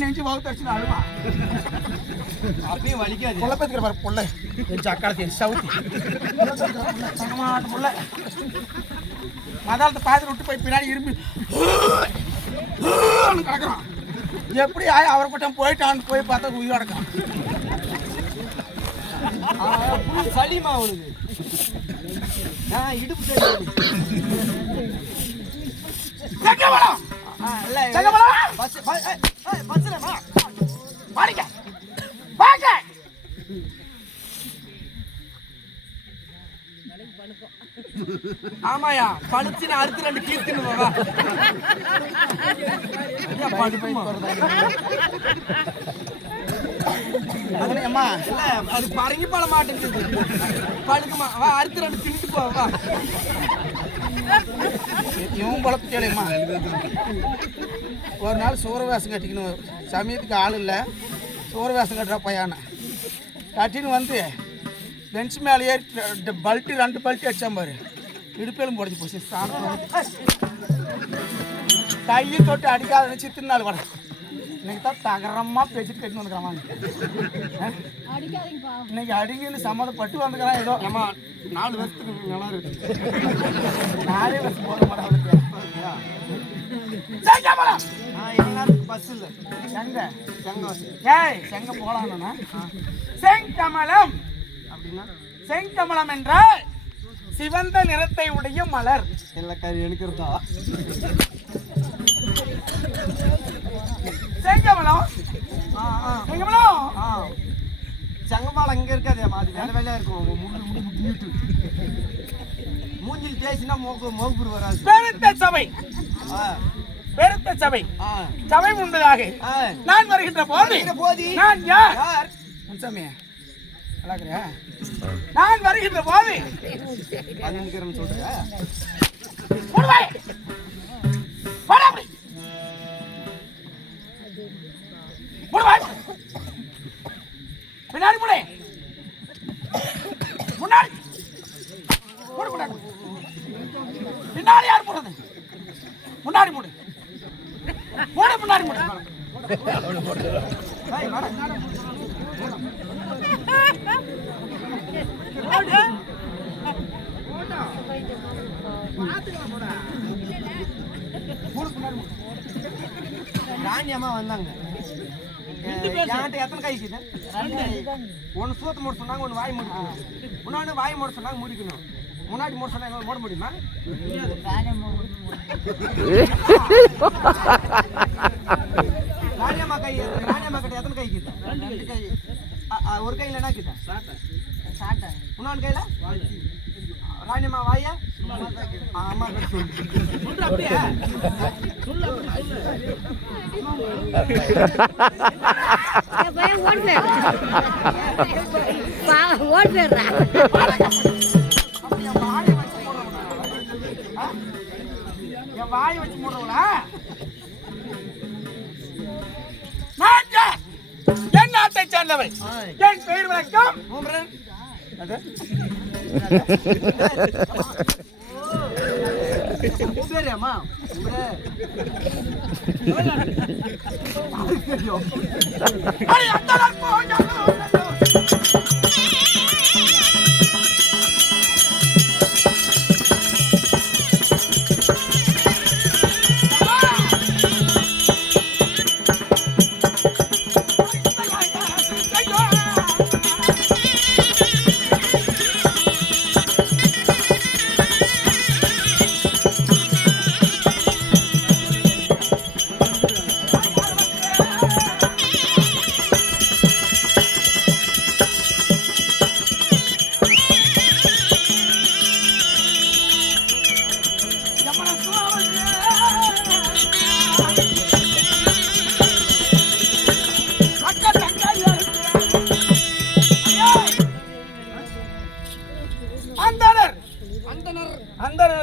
நெஞ்சு வகுத்தடிச்சு அழுவா அப்பயும் வலிக்காது பொள்ள பேத்துக்கிற பாரு பொள்ள நெஞ்சு அக்காலத்தி சவுத்தி பொள்ள மதாலத்தை பாத்திரம் விட்டு போய் பின்னாடி இரும்பி கிடக்குறான். எப்படி அவரை பட்டம் போயிட்டான்னு போய் பார்த்தா உயிர் அடக்கான். சளிமா அவனுக்கு இடுப்பு ஆமாயா பழுத்தின அறுத்து ரெண்டு கீர்த்தின்னு அம்மா இல்ல அது பறங்கி பழ மாட்டேங்குது பழுக்குமா வா அறுத்து ரெண்டு தின்னுட்டு போவா இவன் பழப்பு கேளுமா. ஒரு நாள் சோறு வேஷம் கட்டிக்கணும் சமயத்துக்கு ஆள் இல்லை சோறு வேஷம் கட்டுறா பையனை கட்டின்னு வந்து பெஞ்ச் மேலே ஏறி பல்ட்டி 2 பல்ட்டி அடிச்சான் பாரு இடுப்பேலும் போடுச்சு போச்சு கையை தொட்டு அடிக்காத சித்திர நாள் வர இன்னைக்கு தான் தகரமாக பேச்சுட்டு கட்டின்னு வந்துக்கிறான். இன்னைக்கு அடிங்கன்னு சம்மதப்பட்டு வந்துக்கிறான். ஏதோ நம்ம 4 வருஷத்துக்கு நல்லா இருக்கு 4 வருஷம் போக மாட்டாங்க. பஸ் இல்லை செங்க செங்க போகலாம்னா செங்கமலம் அப்படின்னா செங்கமலம் என்றால் சிவந்த நிறத்தை உடைய மலர் எல்லாக்காரி எனக்கு இருந்தா செங்கமலம் செங்கமலம் செங்கமலம் இங்க இருக்காது அது வேலை வேலையா இருக்கும். மூஞ்சில் தேய்ச்சினா மோகுபுரு வராது. பெருத்த சபை பெருத்த சபை சபை முன்பதாக நான் வருகின்ற போது நான் யார் சாமியா நான் வருகின்ற போது சொல்றேன் பின்னாடி முடி முன்னாடி பின்னாடி யார் போடுறது முன்னாடி முடி போட முன்னாடி முடி ராணியம்மா வந்தாங்க எத்தனை கை இருக்குது ஒன்று சூத்த மூட சொன்னாங்க ஒன்று வாய் முடிக்கணும் இன்னொன்று வாய் மூட சொன்னாங்க முடிக்கணும் முன்னாடி மூட சொன்னாங்க மூட முடியுமா ராணியம்மா கை ராணியம்மா கிட்ட எத்தனை கை இருக்குது ஒரு கையில் என்ன கிட்ட இன்னொன்று கையில் ராணியம்மா வாயா அம்மா என் வாயை வச்சு மூடுறவளா என் நாட்டை சேர்ந்தவன் என் பெயர் வழக்கம்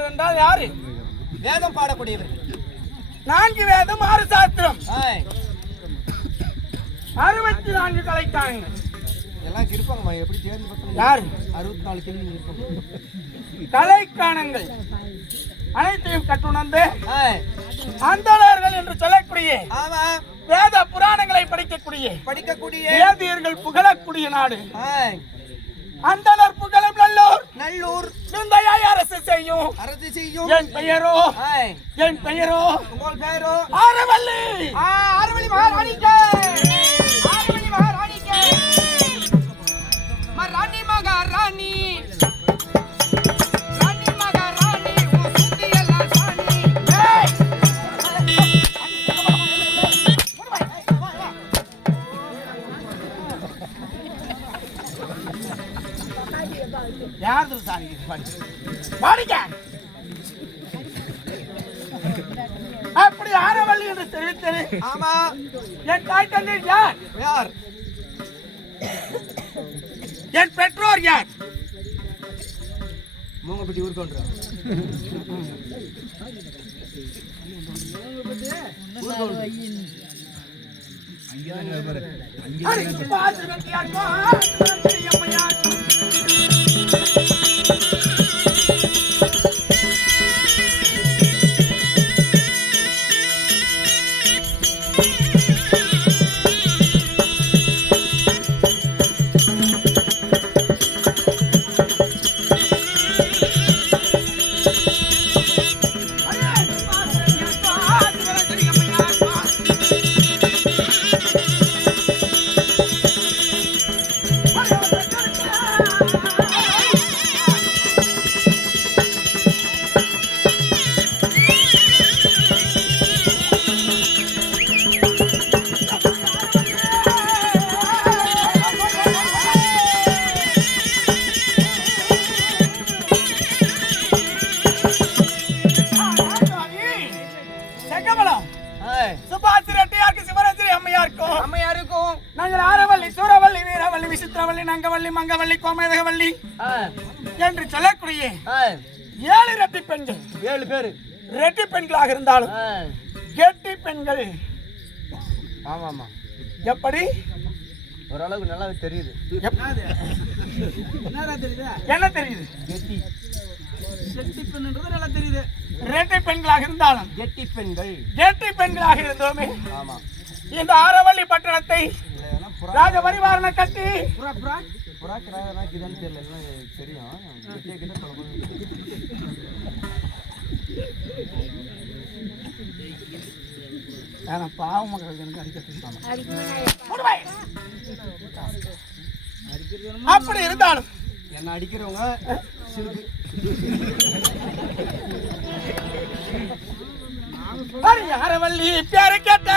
என்றால் யாரு? வேதம் பாடக்கூடியவர். 4 வேதம் 6 சாஸ்திரம் 64 கலைக்காங்க எல்லாம் இருப்பாங்கம்மா. எப்படி தேர்ந்து பக்கம் யாரு? 64 கேள்வி இருப்பாங்க. கலைக்கானங்கள் அனைத்தையும் கட்டுணர்ந்து அந்தணர்கள் என்று சொல்லக்கூடிய வேத புராணங்களை படிக்கக்கூடிய வேதியர்கள் புகழக்கூடிய நாடு. அந்தனர் புகழும் நல்லூர் சிந்தையாய் அரசு செய்யும் என் பெயரோ உங்கள் பெயரோ ஆரவல்லி மகாராணிக்கே ராணி மகாராணி யார் சாமி அப்படி ஆரவல்லி என்று தெரிவித்தது. ஆமா, என் தாய் தந்தை யார்? என் பெற்றோர் யார்? மூங்கப்பட்டி ஊர் கொண்டு நங்கவள்ளி மங்கவள்ளி கோமேதகவள்ளி என்று சொல்லக்கூடிய 7 ரெட்டி பெண்கள். 7 பேர் ரெட்டி பெண்களாக இருந்தாலும் கெட்டி பெண்கள். ஆமாமா, எப்படி ஓரளவுக்கு நல்லா தெரியுது. என்ன தெரியுது? கெட்டி பெண்ன்றது நல்லா தெரியுது. ரெட்டி பெண்களாக இருந்தாலும் கெட்டி பெண்களாக இருந்தோமே. ஆமா, இந்த ஆரவள்ளி பட்டணத்தை ராஜ பரிவாரனை கட்டி பாவம் அப்படி இருந்தாலும் என்ன அடிக்கிறவங்க ஆரவள்ளி பேரு கேட்ட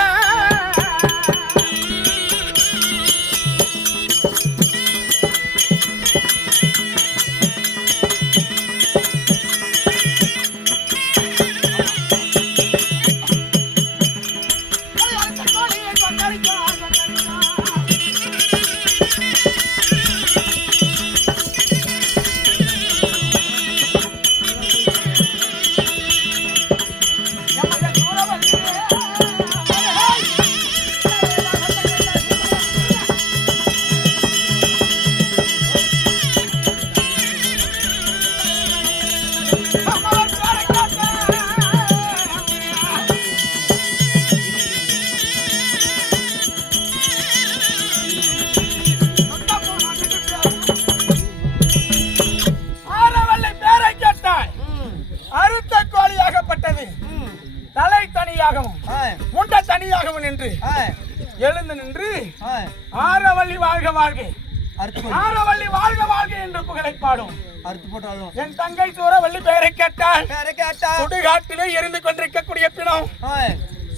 தனியாகவும் முண்ட தனியாகவும் நின்று எழுந்து நின்று ஆரவள்ளி வாழ்க வாழ்க ஆரவள்ளி வாழ்க வாழ்க என்று புகழை பாடும். என் தங்கை சூரவள்ளி பெயரை கேட்டால் சுடுகாட்டிலே எரிந்து கொண்டிருக்கக்கூடிய பிணம்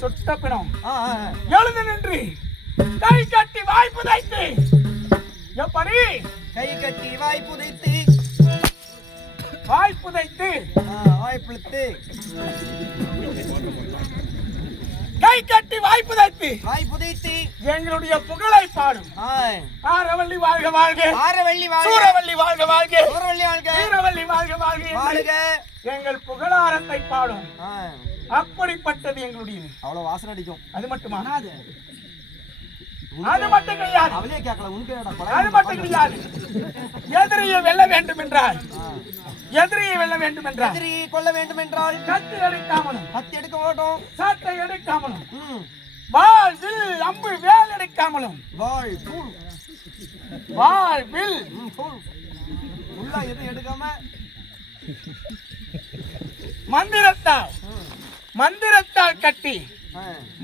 சுட்ட பிணம் எழுந்து நின்று கை கட்டி வாய் புதைத்து எப்படி கை கட்டி வாய் புதைத்து வாய் புதைத்து கை கட்டி வாய் புதைத்து எங்களுடைய புகழை பாடும். ஆரவள்ளி வாழ்க வாழ்க ஆரவள்ளி சூரவள்ளி வாழ்க வாழ்க சூரவள்ளி வாழ்க வீரவள்ளி வாழ்க வாழ்க வாழ்க எங்கள் புகழாரத்தை பாடும். அப்படிப்பட்டது எங்களுடைய அவ்வளவு வாசனை அடிக்கும். அது மட்டுமா? அது மட்டும் கிடையாது. அவளே கேட்கல உனக்கு அது மட்டும் கிடையாது. எதிரியை வெல்ல வேண்டும் என்றால் எதிரியை கொல்ல வேண்டும் என்றால் கத்தி எடுக்க மாட்டோம் சாட்டை எடுக்காமலும் வாள் வில் அம்பு வேல் எடுக்காமலும் வாள் வில் உள்ள எதுவும் எடுக்காம மந்திரத்தால் கட்டி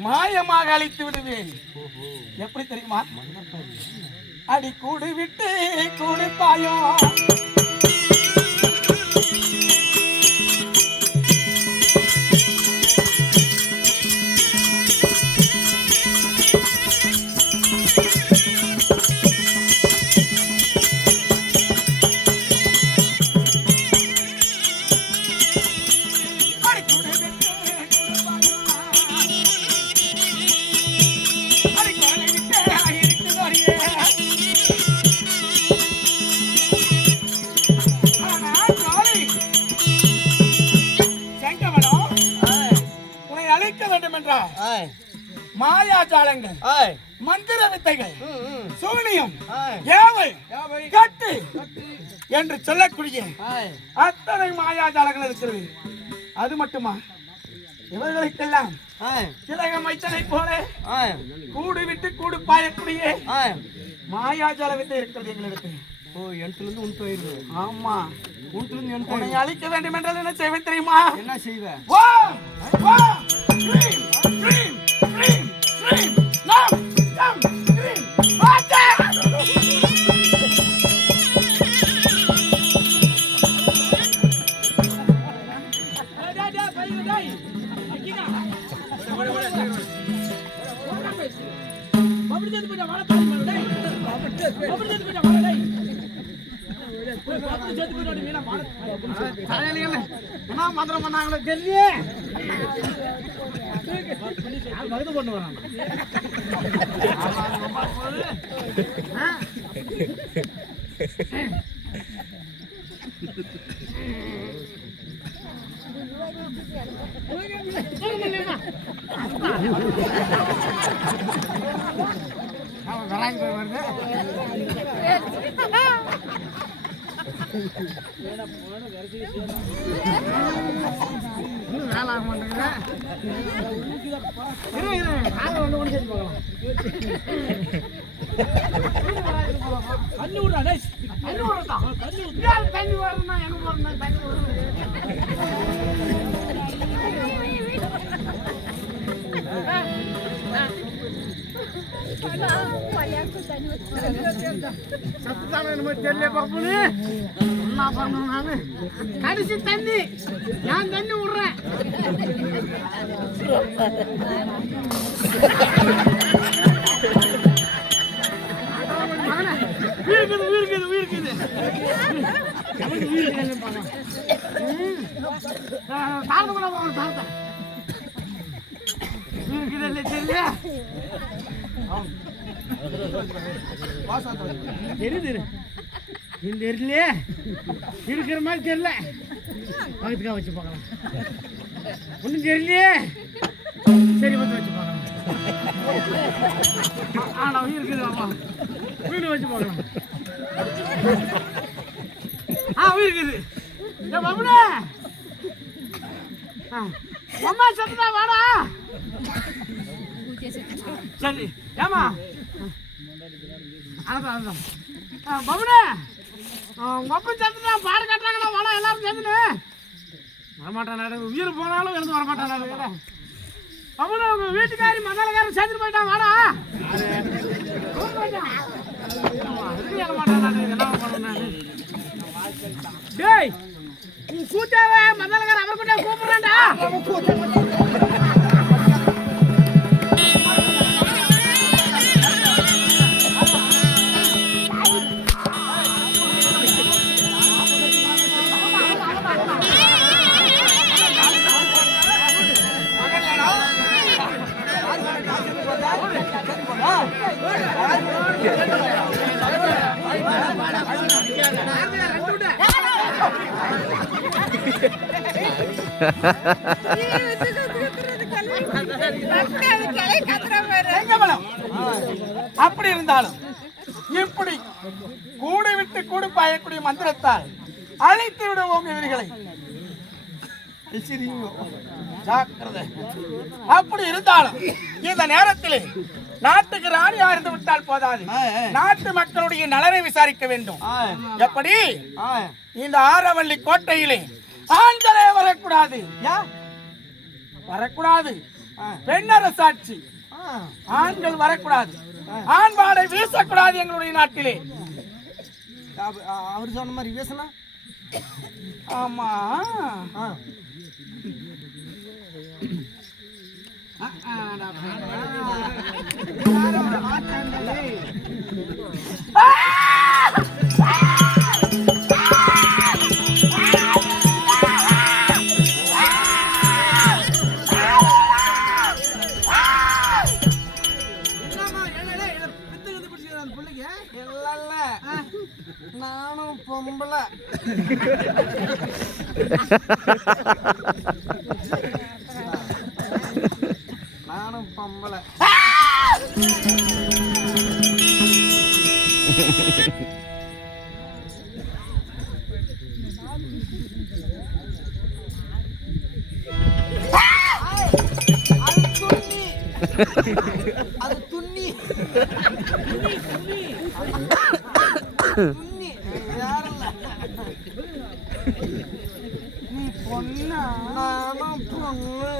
மாயமாக அழித்து விடுவேன். எப்படி தெரியுமா? அடி கூடு விட்டு கூடு பாயும் மாயாஜாலங்கள் மந்திர வித்தைகள் சூனியம் ஏவல் கட்டு என்று சொல்லக்கூடிய அத்தனை மாயாஜாலங்கள் இருக்கிறது. அது மட்டுமா? இவர்களுக்கெல்லாம் திலகம் வைத்தனை போல கூடு விட்டு கூடு பாயக்கூடிய மாயாஜால வித்தை இருக்கிறது எங்களுக்கு. ஆமா, உன்னை அழிக்க வேண்டும் என்றால் என்ன செய்வேன் தெரியுமா? என்ன செய்வேன்? மந்திரம் பண்ணாங்களோ தெரியல மருந்து கொண்டு வராங்க. கடைசி தண்ணி நான் தண்ணி விடுறேன். இருக்கிற மாதிரி தெரியல, பக்கத்துக்காக வச்சு பார்க்கலாம். ஒன்றும் தெரியலையே, சரி வந்து வச்சு பார்க்கலாம். ஆனா இருக்குது, ஆமா வீடு வச்சு பார்க்கலாம். இருக்குது அம்மா சத்துதா வாடா. சரி ஏமா அதான் பவுனே ஒப்ப சத்துதா பாடு கட்டுறாங்களா வாடா எல்லாரும் சேர்ந்துன்னு. வரமாட்டான், உயிர் போனாலும் எழுந்து வரமாட்டான். அவனும் உங்க வீட்டுக்காரி மசாலக்காரன் சேர்த்துட்டு போயிட்டான். வாடா டேய், நீ கூட்டாவே மசாலக்காரன் அவர் கூட கூப்பிடுறான்டா. அப்படி இருந்தாலும் இப்படி கூடு விட்டு கூடு பாயக்கூடிய மந்திரத்தால் அழைத்து விடுவோம் எதிரிகளை. ஜாக்கிரதை. அப்படி இருந்தாலும் இந்த நேரத்தில் நாட்டுக்கு ராணியா இருந்து விட்டால் போதாது, நாட்டு மக்களுடைய நலனை விசாரிக்க வேண்டும். எப்படி? இந்த ஆரவள்ளி கோட்டையிலே ஆண்களே வரக்கூடாது, வரக்கூடாது. பெண்ணரசாட்சி, ஆண்கள் வரக்கூடாது, ஆண்பாடை வீசக்கூடாது எங்களுடைய நாட்டிலே. அவர் சொன்ன மாதிரி வீசனா? ஆமா. நானும் பொம்பளை. நானும் பொம்பளை. அது துண்ணி. நீ பொண்ணா? நானும் பொண்ணு.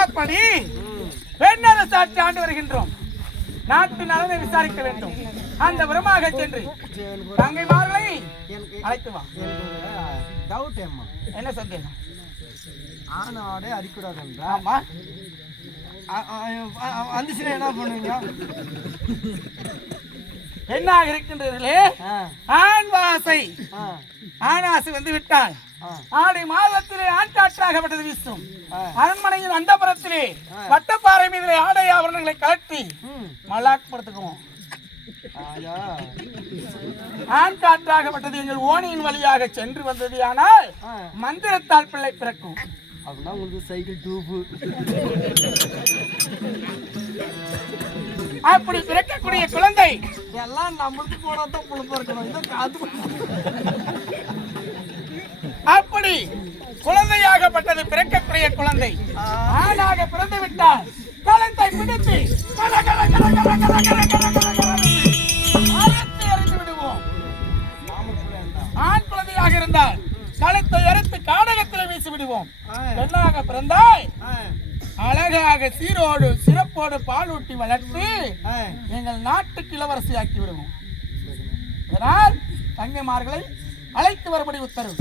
அப்படி பெண்ணரசாட்சி ஆண்டு வருகின்றோம். நாட்டு நலனை விசாரிக்க வேண்டும். அந்த விரமாக சென்று தங்கைமார்களை அழைத்து வா. டவுட் ஏம்மா? என்ன சந்தேகம்? ஆனாடே அடிக்கூடாதுன்றா. ஆமா. வந்துச்சுன்னா என்ன பண்ணுவீங்க? பெண்ணாக இருக்கின்றீர்களே, ஆண் வாசை ஆணாசை வந்து விட்டால் ஆடி மாதத்திலே ஆண் காற்றாகப்பட்டது வீசும். அரண்மனையின் அந்தபுரத்திலே வட்டப்பாறை மீதிலே ஆடை ஆபரணங்களை கலட்டி மல்லாக்கப்படுத்துவோம். ஆண் காற்றாகப்பட்டது எங்கள் ஓணியின் வழியாக சென்று வந்தது. ஆனால் மந்திரத்தால் பிள்ளை பிறக்கும். அப்படின்னா உங்களுக்கு சைக்கிள் டூபு. அப்படி பிறக்கக்கூடிய குழந்தை எல்லாம் நம்மளுக்கு போனாதான் புழுப்பா இருக்கணும். அப்படி குழந்தையாகப்பட்டது பிறக்கக்கூடிய குழந்தை ஆணாக பிறந்து விட்டால் கலத்தை பிடித்து எறிந்து விடுவோம். ஆண் குழந்தையாக இருந்தால் கலத்தை அறுத்து காடகத்தில் வீசி விடுவோம். பெண்ணாக பிறந்தாய் அழகாக சீரோடு சிறப்போடு பாலூட்டி வளர்த்து எங்கள் நாட்டுக்கு இளவரசியாக்கி விடுவோம். இதனால் தங்கைமார்களை அழைத்து வரும்படி உத்தரவு.